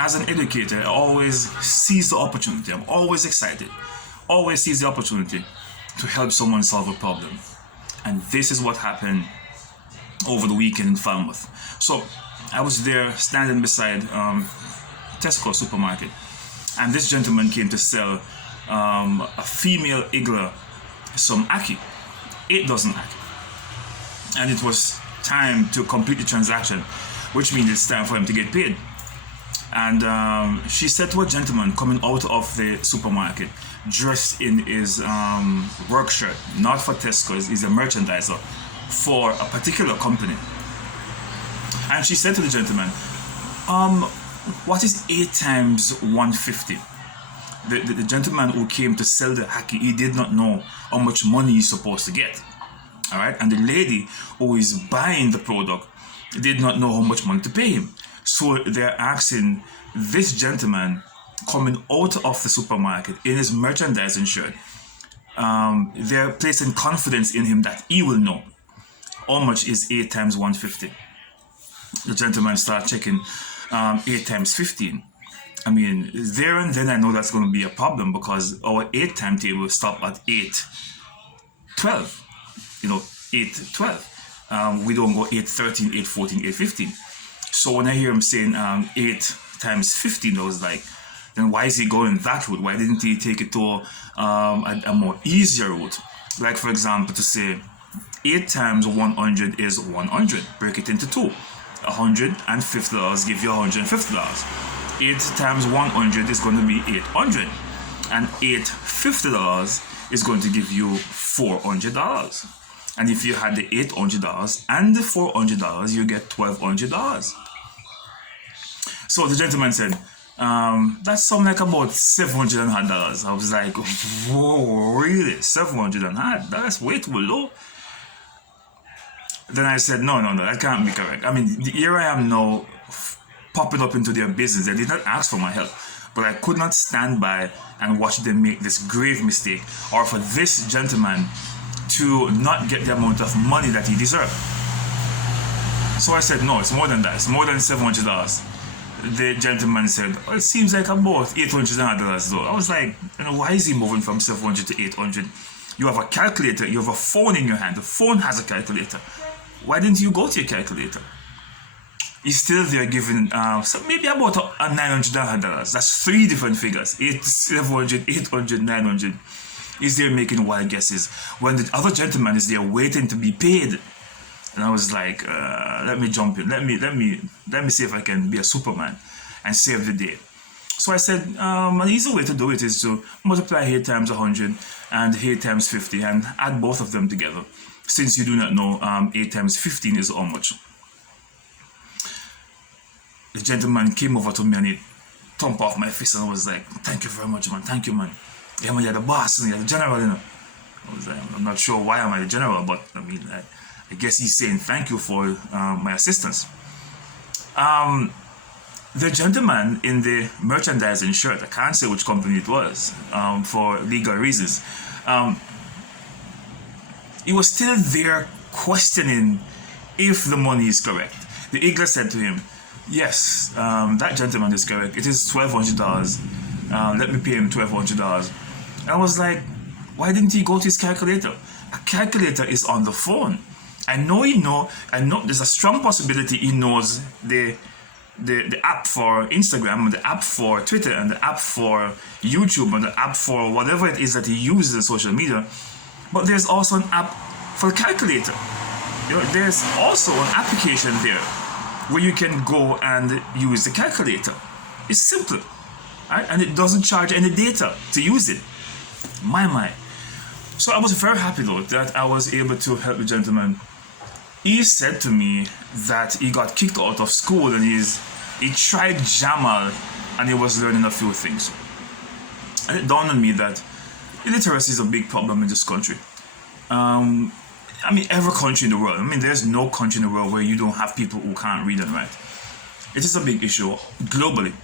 as an educator, I always seize the opportunity. I'm always excited. Always seize the opportunity to help someone solve a problem. And this is what happened over the weekend in Falmouth. So I was there standing beside Tesco supermarket, and this gentleman came to sell a female Igla some ackee, 8 dozen ackee. And it was time to complete the transaction, which means it's time for him to get paid. And she said to a gentleman coming out of the supermarket, dressed in his work shirt, not for Tesco, he's a merchandiser for a particular company. And she said to the gentleman, what is 8 times 150? The gentleman who came to sell the ackee, he did not know how much money he's supposed to get. All right, and the lady who is buying the product did not know how much money to pay him. So they're asking this gentleman coming out of the supermarket in his merchandising shirt, they're placing confidence in him that he will know how much is 8 times 150. The gentleman started checking 8 times 15. I mean, there and then I know that's going to be a problem, because our 8 timetable stop at 8:12. 8:12. We don't go 8:13, 8:14, 8:15. So when I hear him saying 8 times 15, I was like, then why is he going that route? Why didn't he take it to a more easier route? Like, for example, to say 8 times 100 is 100. Break it into 2. $150 give you $150. 8 times 100 is going to be 800. And $850 is going to give you $400. And if you had the $800 and the $400, you get $1,200. So the gentleman said, that sounds like about $700. I was like, whoa, really? $700? That's way too low. Then I said, no, that can't be correct. I mean, here I am now popping up into their business. They did not ask for my help, but I could not stand by and watch them make this grave mistake, or for this gentleman to not get the amount of money that he deserved. So I said, no, it's more than that. It's more than $700. The gentleman said, oh, it seems like about $800 though. I was like, why is he moving from 700 to 800? You have a calculator, you have a phone in your hand. The phone has a calculator. Why didn't you go to your calculator? He's still there giving so maybe about $900. That's 3 different figures. 700, 800, 900. He's there making wild guesses when the other gentleman is there waiting to be paid. And I was like, let me jump in. Let me see if I can be a Superman and save the day. So I said, an easy way to do it is to multiply 8 times 100 and 8 times 50 and add both of them together, since you do not know 8 times 15 is how much. The gentleman came over to me and he thumped off my fist and I was like, thank you very much, man. Thank you, man. Yeah, man, you're the boss, you're the general, I was like, I'm not sure why am I the general, but I mean, I guess he's saying thank you for my assistance. The gentleman in the merchandising shirt, I can't say which company it was for legal reasons, he was still there questioning if the money is correct. The Igla said to him, yes, that gentleman is correct. It is $1,200. Let me pay him $1,200. And I was like, why didn't he go to his calculator? A calculator is on the phone. I know there's a strong possibility he knows the app for Instagram, and the app for Twitter, and the app for YouTube, and the app for whatever it is that he uses in social media. But there's also an app for the calculator. There's also an application there where you can go and use the calculator. It's simple, right? And it doesn't charge any data to use it. My. So I was very happy though that I was able to help the gentleman. He said to me that he got kicked out of school and he tried Jamal and he was learning a few things. And it dawned on me that illiteracy is a big problem in this country. I mean, every country in the world. I mean, there's no country in the world where you don't have people who can't read and write. It is a big issue globally,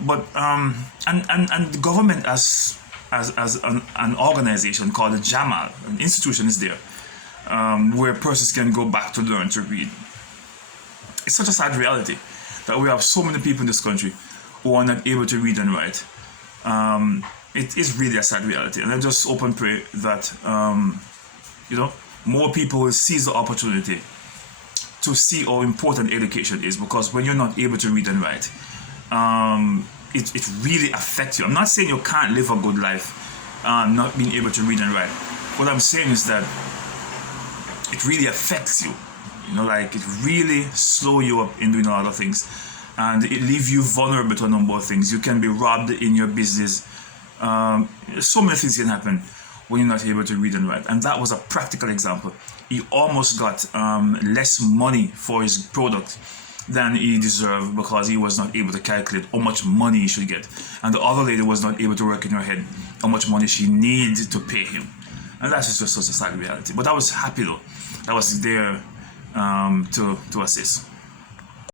But and the government as an organization called the Jamal, an institution is there, where persons can go back to learn to read. It's such a sad reality that we have so many people in this country who are not able to read and write. It is really a sad reality, and I just hope and pray that more people will seize the opportunity to see how important education is, because when you're not able to read and write, it really affects you. I'm not saying you can't live a good life not being able to read and write. What I'm saying is that it really affects you. Like it really slow you up in doing a lot of things, and it leaves you vulnerable to a number of things. You can be robbed in your business. So many things can happen when you're not able to read and write, and that was a practical example. He almost got less money for his product than he deserved because he was not able to calculate how much money he should get, and the other lady was not able to work in her head how much money she needed to pay him. And that's just such a sad reality. But I was happy though. I was there to assist.